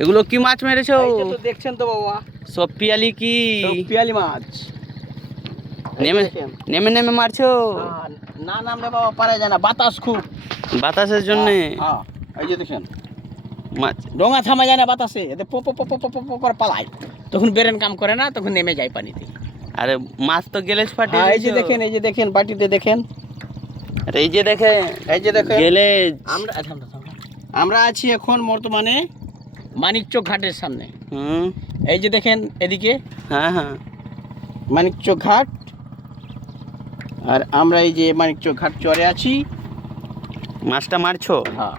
এগুলো কি মাছ মেরেছো? এইটা তো দেখছেন তো বাবা, সব পিয়ালি কি? সব পিয়ালি মাছ। নেমে নেমে নেমে মারছো? না নামলে বাবা পারা যায় না, বাতাস খুব, বাতাসের জন্যে হ্যাঁ। এই যে দেখেন মাছ ডোঙা থামা যায় না বাতাসে, এতে পো পো পো পো পো পো পো করে পালায়, তখন বেরেন কাম করে না, তখন নেমে যায় পানিতে। আরে মাছ তো গেলেজ ফাটে। হ্যাঁ এই যে দেখেন, এই যে দেখেন বাটিতে দেখেন, আরে এই যে দেখেন, এই যে দেখেন গেলেজ। আমরা আছি এখন বর্তমানে মানিকচক ঘাটের সামনে। হুম, এই যে দেখেন এদিকে হ্যাঁ হ্যাঁ, মানিকচক ঘাট, আর আমরা এই যে মানিকচক ঘাট চরে আছি। মাছটা মারছো? হ্যাঁ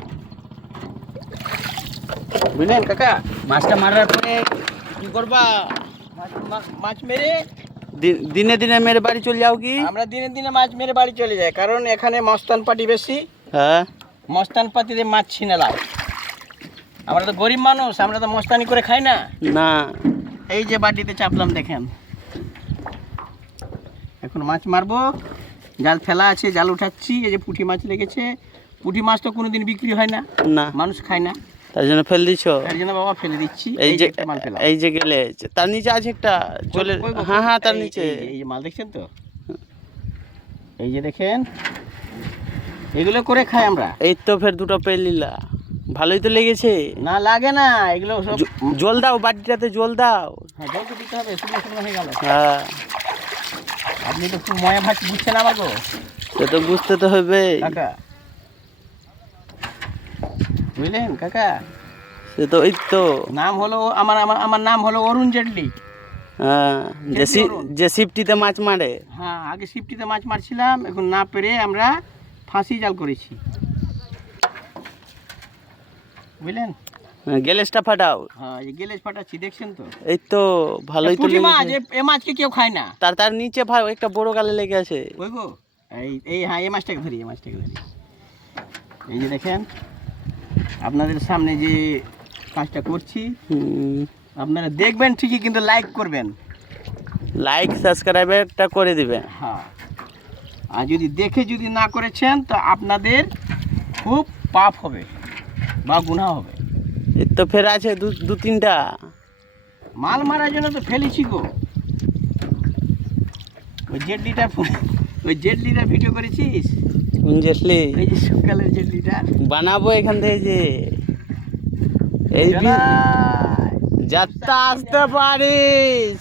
বুঝলেন কাকা, মাছটা মারার পরে কি করবা? মাছ মেরে দিনে দিনে মেরে বাড়ি চলে যাও কি? আমরা দিনে দিনে মাছ মেরে বাড়ি চলে যাই, কারণ এখানে মস্তান পাটি বেশি। হ্যাঁ, মস্তান পাতিতে মাছ ছিনে লাভ। আমরা তো গরিব মানুষ, আমরা তো মস্তানি করে খাই না। না এই যে বাটিতে চাপলাম দেখেন, এখন মাছ মারবো, জাল ফেলা আছে, জাল উঠাচ্ছি। এই যে পুঁটি মাছ লেগেছে, পুঁটি মাছ তো কোনোদিন বিক্রি হয় না, না, মানুষ খায় না, তার জন্য ফেল দিছ। তার জন্য বাবা ফেলে দিচ্ছি। এই যে একটা মাল ফেলা, এই যে গেলেজ, তার নিচে আছে একটা চলে। হ্যাঁ হ্যাঁ, তার নিচে এই যে মাল দেখছেন তো, এই যে দেখেন, এগুলো করে খাই আমরা। এই তো ফের দুটো পেয়ে নিলা, ভালোই তো লেগেছে। না লাগে না, এগুলো সব জল দাও, বাটিটাতে জল দাও। হ্যাঁ জল তো দিতে হবে, শুকনো শুকনো হয়ে গেল। হ্যাঁ, আপনি তো খুব ময়া ভাত বুঝছেন আমার গো সে তো বুঝতে তো হবে কাকা, বুঝলেন কাকা। সে তো ওই তো নাম হলো আমার আমার আমার নাম হলো অরুণ জেটলি। হ্যাঁ, যে সিফটিতে মাছ মারে। হ্যাঁ আগে সিফটিতে মাছ মারছিলাম, এখন না পেরে আমরা ফাঁসি জাল করেছি, বুঝলেন। গেলেজটা ফাটাও। হ্যাঁ এই গেলেজ ফাটাচ্ছি দেখছেন তো। এই তো ভালোই তো পুঁটি মাছ, লেগেছে। এ মাছকে কেউ খায় না। তার তার নিচে ভাই একটা বড় গালে লেগে আছে। ওই গো এই এই হ্যাঁ এই মাছটাকে ধরি, এই মাছটাকে ধরি। এই যে দেখেন আপনাদের সামনে যে কাজটা করছি, আপনারা দেখবেন ঠিকই, কিন্তু লাইক করবেন, লাইক সাবস্ক্রাইবটা করে দিবেন। হ্যাঁ। আর যদি দেখে যদি না করেছেন তো আপনাদের খুব পাপ হবে বা গুনাহ হবে। এই তো ফের আছে দু তিনটা। মাল মারার জন্য তো ফেলেছি গো। ওই জেটলিটার ভিডিও করেছিস? জেটলি এই যে সকালের জেটলিটা বানাবো এখান থেকে, যে এই যাত্রা আসতে পারিস।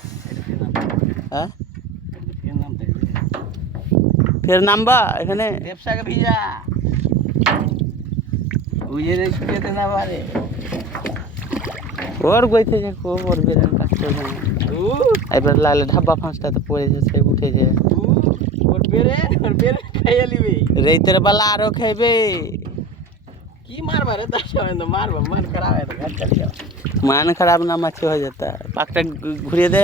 হ্যাঁ ফের নামবা এখানে ব্যবসাকে ভিজা বুঝে ছুটিতে না পারে ওর গইতে যে ওর বেরেন কাজ করবে না। এবার লাগলে ঢাবা ফাঁসটাতে পড়েছে, সে উঠেছে। ওর বেরে খাইয়া লিবি, রেতের বেলা আরো খাইবে। কি মারবা রে, তার সময় তো মারবা, মান খারাপ হয়ে মান খারাপ না, মাছি হয়ে যেত। পাকটা ঘুরিয়ে দে।